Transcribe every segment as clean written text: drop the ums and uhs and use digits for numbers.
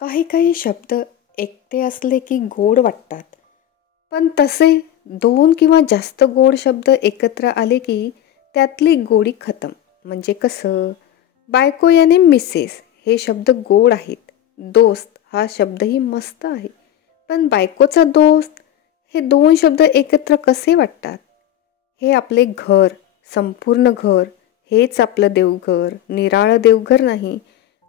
काही काही शब्द एकटे असले की गोड वाटतात. पण तसे दोन किंवा जास्त गोड शब्द एकत्र आले की त्यातली गोडी खतम. म्हणजे कसं? बायको याने मिसेस हे शब्द गोड आहेत. दोस्त हा शब्दही मस्त आहे. पण बायकोचा दोस्त हे दोन शब्द एकत्र कसे वाटतात? हे आपले घर, संपूर्ण घर, हेच आपलं देवघर, निराळं देवघर नाही.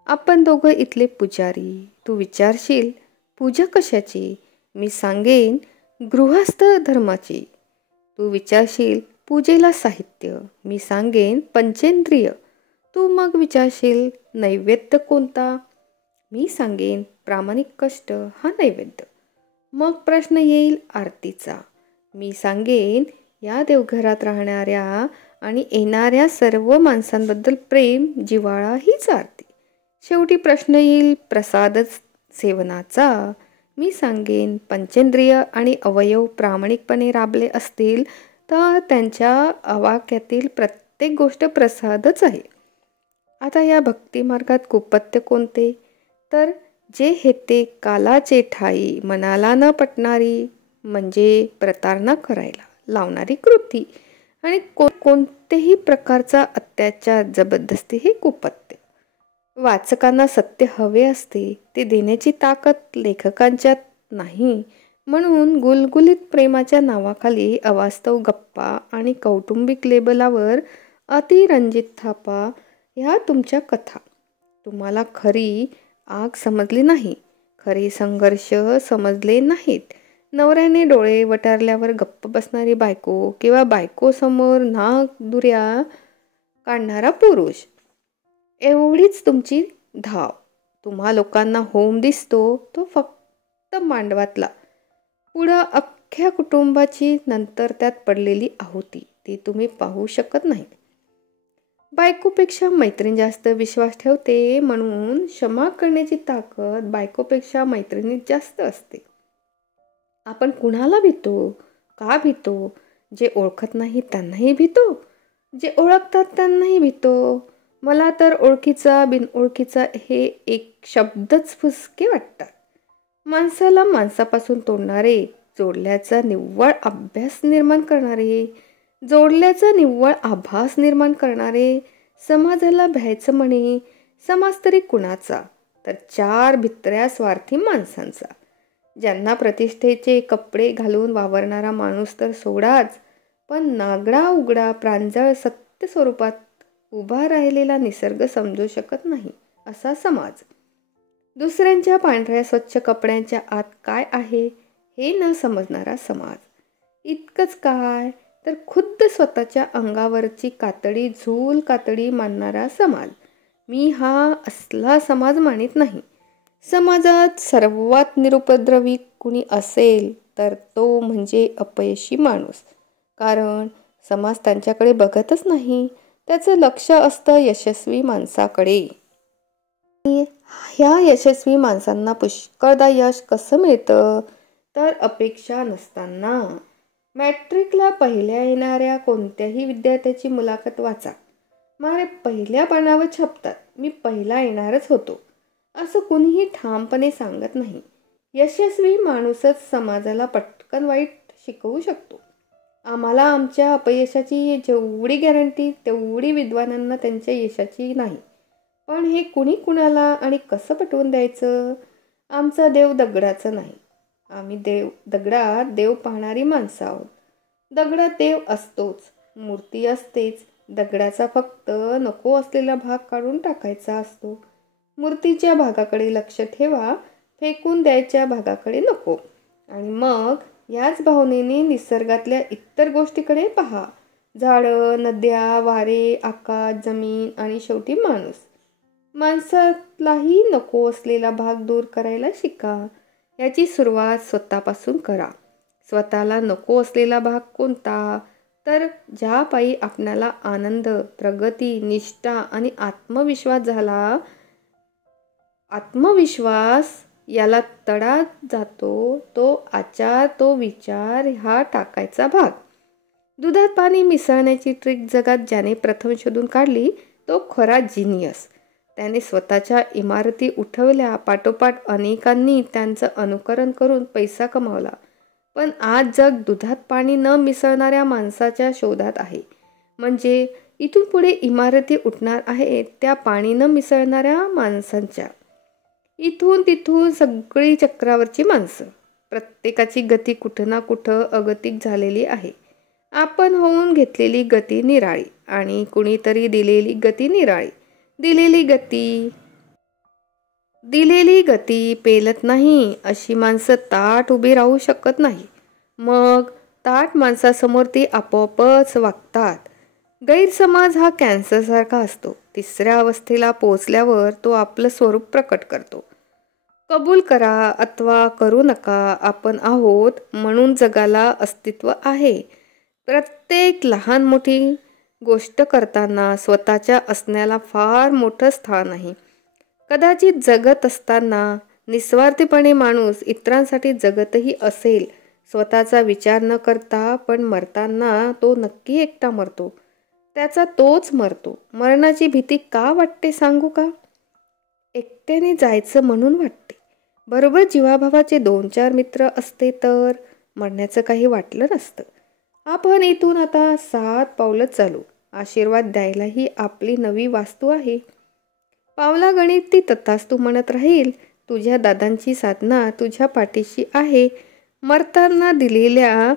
आपण दोघं इथले पुजारी. तू विचारशील पूजा कशाची? मी सांगेन गृहस्थ धर्माची. तू विचारशील पूजेला साहित्य. मी सांगेन पंचेंद्रिय. तू मग विचारशील नैवेद्य कोणता? मी सांगेन प्रामाणिक कष्ट हा नैवेद्य. मग प्रश्न येईल आरतीचा. मी सांगेन या देवघरात राहणाऱ्या आणि येणाऱ्या सर्व माणसांबद्दल प्रेम, जिव्हाळा हीच आरती. शेवटी प्रश्न येईल प्रसाद सेवनाचा. मी सांगेन पंचेंद्रिय आणि अवयव प्रामाणिकपणे राबले असतील तर त्यांच्या आवाक्यातील प्रत्येक गोष्ट प्रसादच आहे. आता या भक्तिमार्गात कुपथ्य कोणते? तर जे हेते कालाचे ठाई, मनाला न पटणारी, म्हणजे प्रतारणा करायला लावणारी कृती आणि कोणतेही प्रकारचा अत्याचार, जबरदस्ती हे कुपथ्य. वाचकांना सत्य हवे असते ते देण्याची ताकद लेखकांच्यात नाही. म्हणून गुलगुलीत प्रेमाच्या नावाखाली अवास्तव गप्पा आणि कौटुंबिक लेबलावर अतिरंजित थापा ह्या तुमच्या कथा. तुम्हाला खरी आग समजली नाही, खरे संघर्ष समजले नाहीत. नवऱ्याने डोळे वटारल्यावर गप्प बसणारी बायको किंवा बायकोसमोर नाक दुऱ्या काढणारा पुरुष, एवढीच तुमची धाव. तुम्हा लोकांना होम दिसतो तो फक्त मांडवातला. पुढं अख्ख्या कुटुंबाची नंतर त्यात पडलेली आहुती ती तुम्ही पाहू शकत नाही. बायकोपेक्षा मैत्रीण जास्त विश्वास ठेवते, म्हणून क्षमा करण्याची ताकद बायकोपेक्षा मैत्रिणीत जास्त असते. आपण कुणाला भीतो? का भीतो? जे ओळखत नाही त्यांनाही भीतो, जे ओळखतात त्यांनाही भीतो. मला तर ओळखीचा बिनओळखीचा हे एक शब्दच फुसके वाटतात. माणसाला माणसापासून तोडणारे, जोडल्याचा निव्वळ अभ्यास निर्माण करणारे, जोडल्याचा निव्वळ आभास निर्माण करणारे. समाजाला भ्यायचं म्हणे. समाज तरी कुणाचा? तर चार भित्र्या स्वार्थी माणसांचा. ज्यांना प्रतिष्ठेचे कपडे घालून वावरणारा माणूस तर सोडाच, पण नागडा उघडा प्रांजळ सत्य स्वरूपात उभा राहिलेला निसर्ग समजू शकत नाही असा समाज. दुसऱ्यांच्या पांढऱ्या स्वच्छ कपड्यांच्या आत काय आहे हे न समजणारा समाज. इतकंच काय, तर खुद्द स्वतःच्या अंगावरची कातडी झूल कातडी मानणारा समाज. मी हा असला समाज मानित नाही. समाजात सर्वात निरुपद्रवी कुणी असेल तर तो म्हणजे अपयशी माणूस. कारण समाज त्यांच्याकडे बघतच नाही, त्याचं लक्ष असतं यशस्वी माणसाकडे. ह्या यशस्वी माणसांना पुष्कळदा यश कसं मिळतं? तर अपेक्षा नसताना. मॅट्रिकला पहिल्या येणाऱ्या कोणत्याही विद्यार्थ्याची मुलाखत वाचा. मारे पहिल्या पानावर छापतात मी पहिला येणारच होतो, असं कुणीही ठामपणे सांगत नाही. यशस्वी माणूसच समाजाला पटकन वाईट शिकवू शकतो. आम्हाला आमच्या अपयशाची जेवढी गॅरंटी तेवढी विद्वानांना त्यांच्या यशाची नाही. पण हे कुणी कुणाला आणि कसं पटवून द्यायचं? आमचा देव दगडाचा नाही. आम्ही दगडात देव पाहणारी माणसं आहोत. दगडात देव असतोच, मूर्ती असतेच. दगडाचा फक्त नको असलेला भाग काढून टाकायचा असतो. मूर्तीच्या भागाकडे लक्ष ठेवा, फेकून द्यायच्या भागाकडे नको. आणि मग याच भावनेने निसर्गातल्या इतर गोष्टीकडे पहा. झाडं, नद्या, वारे, आकाश, जमीन आणि शेवटी माणूस. माणसातलाही नको असलेला भाग दूर करायला शिका. याची सुरुवात स्वतःपासून करा. स्वतःला नको असलेला भाग कोणता? तर ज्या पायी आपणाला आनंद, प्रगती, निष्ठा आणि आत्मविश्वास झाला. आत्मविश्वास याला तडा जातो तो आचार, तो विचार हा टाकायचा भाग. दुधात पाणी मिसळण्याची ट्रिक जगात ज्याने प्रथम शोधून काढली तो खरा जिनियस. त्याने स्वतःच्या इमारती उठवल्या, पाठोपाठ अनेकांनी त्यांचं अनुकरण करून पैसा कमावला. पण आज जग दुधात पाणी न मिसळणाऱ्या माणसाच्या शोधात आहे. म्हणजे इथून पुढे इमारती उठणार आहेत त्या पाणी न मिसळणाऱ्या माणसांच्या. इथून तिथून सगळी चक्रावरची माणसं. प्रत्येकाची गती कुठं ना कुठं अगतिक झालेली आहे. आपण होऊन घेतलेली गती निराळी आणि कुणीतरी दिलेली गती निराळी. दिलेली गती पेलत नाही अशी माणसं ताठ उभी राहू शकत नाही. मग ताठ माणसासमोर ती आपोआपच वागतात. गैरसमज हा कॅन्सरसारखा असतो. तिसऱ्या अवस्थेला पोचल्यावर तो आपलं स्वरूप प्रकट करतो. कबूल करा अथवा करू नका, आपण आहोत म्हणून जगाला अस्तित्व आहे. प्रत्येक लहान मोठी गोष्ट करताना स्वतःच्या असण्याला फार मोठं स्थान आहे. कदाचित जगत असताना निस्वार्थीपणे माणूस इतरांसाठी जगतही असेल, स्वतःचा विचार न करता. पण मरताना तो नक्की एकटा मरतो. त्याचा तोच मरतो. मरणाची भीती का वाटते सांगू का? एकट्याने जायचं म्हणून वाटते. बरोबर जीवाभावाचे 2-4 मित्र असते तर मरण्याचं काही वाटलं नसतं. आपण इथून आता 7 पावलंच चालू. आशीर्वाद द्यायलाही आपली नवी वास्तू आहे. पावलागणित ती तथास्तू म्हणत राहील. तुझ्या दादांची साधना तुझ्या पाठीशी आहे. मरताना दिलेल्या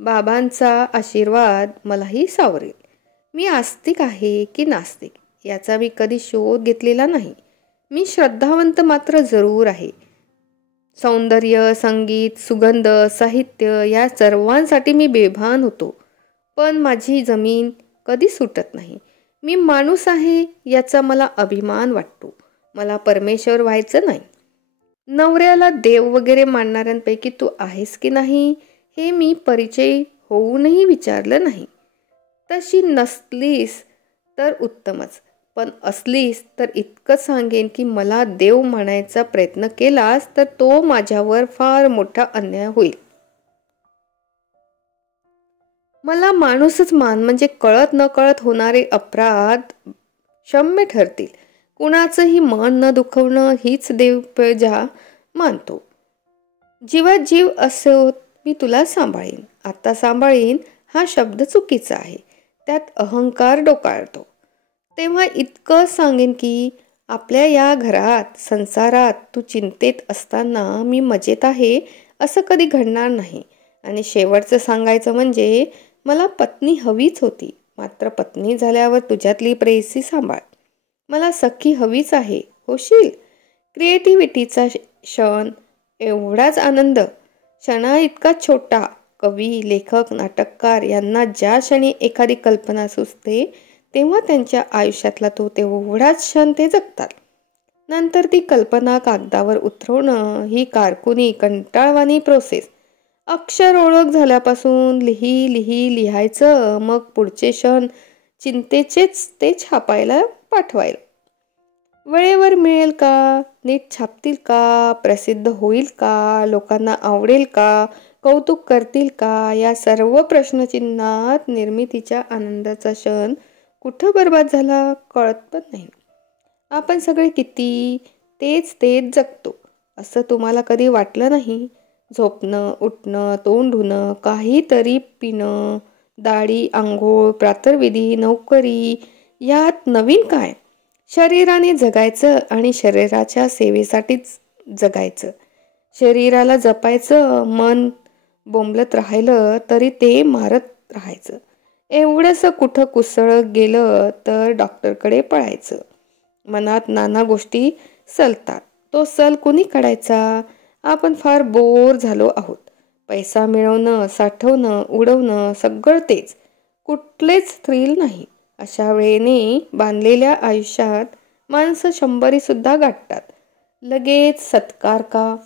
बाबांचा आशीर्वाद मलाही सावरेल. मी आस्तिक आहे की नास्तिक याचा मी कधी शोध घेतलेला नाही. मी श्रद्धावंत मात्र जरूर आहे. सौंदर्य, संगीत, सुगंध, साहित्य या सर्वांसाठी मी बेभान होतो. पण माझी जमीन कधी सुटत नाही. मी माणूस आहे याचा मला अभिमान वाटतो. मला परमेश्वर व्हायचं नाही. नवऱ्याला देव वगैरे मानणाऱ्यांपैकी तू आहेस की नाही हे मी परिचय होऊनही विचारलं नाही. तशी नसलीस तर उत्तमच. पण असलीस तर इतकंच सांगेन की मला देव म्हणायचा प्रयत्न केलास तर तो माझ्यावर फार मोठा अन्याय होईल. मला माणूसच मान म्हणजे कळत न कळत होणारे अपराध क्षम्य ठरतील. कुणाचंही मन न दुखवणं हीच देवपूजा मानतो. जीवात जीव असो मी तुला सांभाळीन. आता सांभाळीन हा शब्द चुकीचा आहे. त्यात अहंकार डोकाळतो. तेव्हा इतकं सांगेन की आपल्या या घरात संसारात तू चिंतेत असताना मी मजेत आहे असं कधी घडणार नाही. आणि शेवटचं सांगायचं म्हणजे मला पत्नी हवीच होती. मात्र पत्नी झाल्यावर तुझ्यातली प्रेयसी सांभाळ. मला सखी हवीच आहे. होशील? क्रिएटिव्हिटीचा क्षण एवढाच आनंद क्षणा इतका छोटा. कवी, लेखक, नाटककार यांना ज्या क्षणी एखादी कल्पना सुचते तेव्हा त्यांच्या आयुष्यातला तो तेवढाच क्षण ते जगतात. नंतर ती कल्पना कागदावर उतरवणं ही कारकुनी कंटाळवाणी प्रोसेस. अक्षर ओळख झाल्यापासून लिहायचं. मग पुढचे क्षण चिंतेचेच ते छापायला पाठवायला. वेळेवर मिळेल का? नीट छापतील का? प्रसिद्ध होईल का? लोकांना आवडेल का? कौतुक करतील का? या सर्व प्रश्नचिन्हात निर्मितीच्या आनंदाचा क्षण कुठं बर्बाद झाला कळत पण नाही. आपण सगळे किती तेच जगतो असं तुम्हाला कधी वाटलं नाही? झोपणं, उठणं, तोंड धुणं, काहीतरी पिणं, दाढी, आंघोळ, प्रातर्विधी, नोकरी, यात नवीन काय? शरीराने जगायचं आणि शरीराच्या सेवेसाठीच जगायचं. शरीराला जपायचं. मन बोंबलत राहिलं तरी ते मारत राहायचं. एवढंसं कुठं कुसळत गेलं तर डॉक्टरकडे पळायचं. मनात नाना गोष्टी सलतात. तो सल कुणी काढायचा? आपण फार बोर झालो आहोत. पैसा मिळवणं, साठवणं, उडवणं सगळं तेच. कुठलेच थ्रिल नाही. अशा वेळेने बांधलेल्या आयुष्यात माणसं 100 सुद्धा गाठतात. लगेच सत्कार का?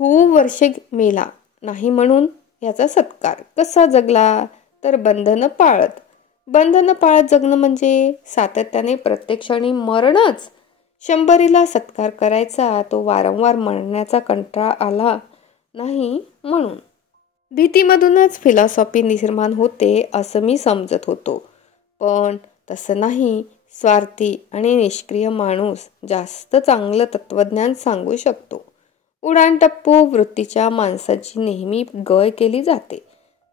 खूप वर्षे मेला नाही म्हणून याचा सत्कार. कसा जगला? तर बंधनं पाळत जगणं म्हणजे सातत्याने प्रत्येक क्षणी मरणच. 100ला सत्कार करायचा तो वारंवार मरण्याचा कंटाळा आला नाही म्हणून. भीतीमधूनच फिलॉसॉफी निर्माण होते असं मी समजत होतो. पण तसं नाही. स्वार्थी आणि निष्क्रिय माणूस जास्त चांगलं तत्वज्ञान सांगू शकतो. उडाणटप्पू वृत्तीच्या माणसाची नेहमी गय केली जाते.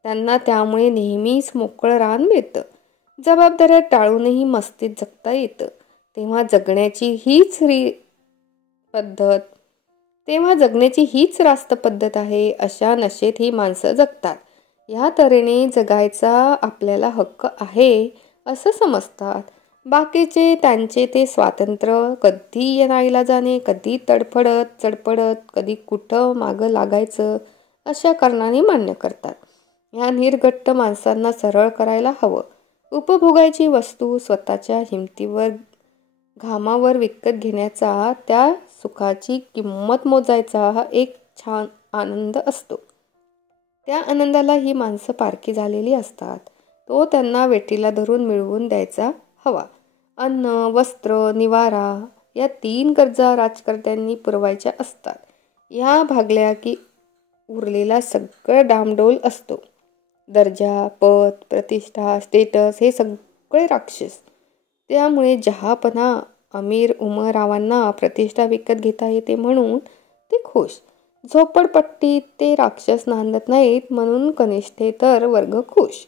त्यांना त्यामुळे नेहमीच मोकळं रान मिळतं. जबाबदाऱ्या टाळूनही मस्तीत जगता येतं. तेव्हा जगण्याची हीच रास्त पद्धत आहे. अशा नशेत ही माणसं जगतात. या तऱ्हेने जगायचा आपल्याला हक्क आहे असं समजतात. बाकीचे त्यांचे ते स्वातंत्र्य कधी नाईलाजाने, कधी तडफडत चडपडत, कधी कुठं मागं लागायचं अशा कारणाने मान्य करतात. ह्या निर्घट्ट माणसांना सरळ करायला हवं. उपभोगायची वस्तू स्वतःच्या हिमतीवर घामावर विकत घेण्याचा, त्या सुखाची किंमत मोजायचा हा एक छान आनंद असतो. त्या आनंदाला ही माणसं पारखी झालेली असतात. तो त्यांना वेठीला धरून मिळवून द्यायचा हवा. अन्न, वस्त्र, निवारा या 3 गरजा राजकर्त्यांनी पुरवायच्या असतात. ह्या भागल्या की उरलेला सगळं डामडौल असतो. दर्जा, पद, प्रतिष्ठा, स्टेटस हे सगळे राक्षस. त्यामुळे जहापणा अमीर उमरावांना प्रतिष्ठा विकत घेता येते म्हणून ते खुश. झोपडपट्टीत ते राक्षस नांदत नाहीत म्हणून कनिष्ठेतर वर्ग खुश.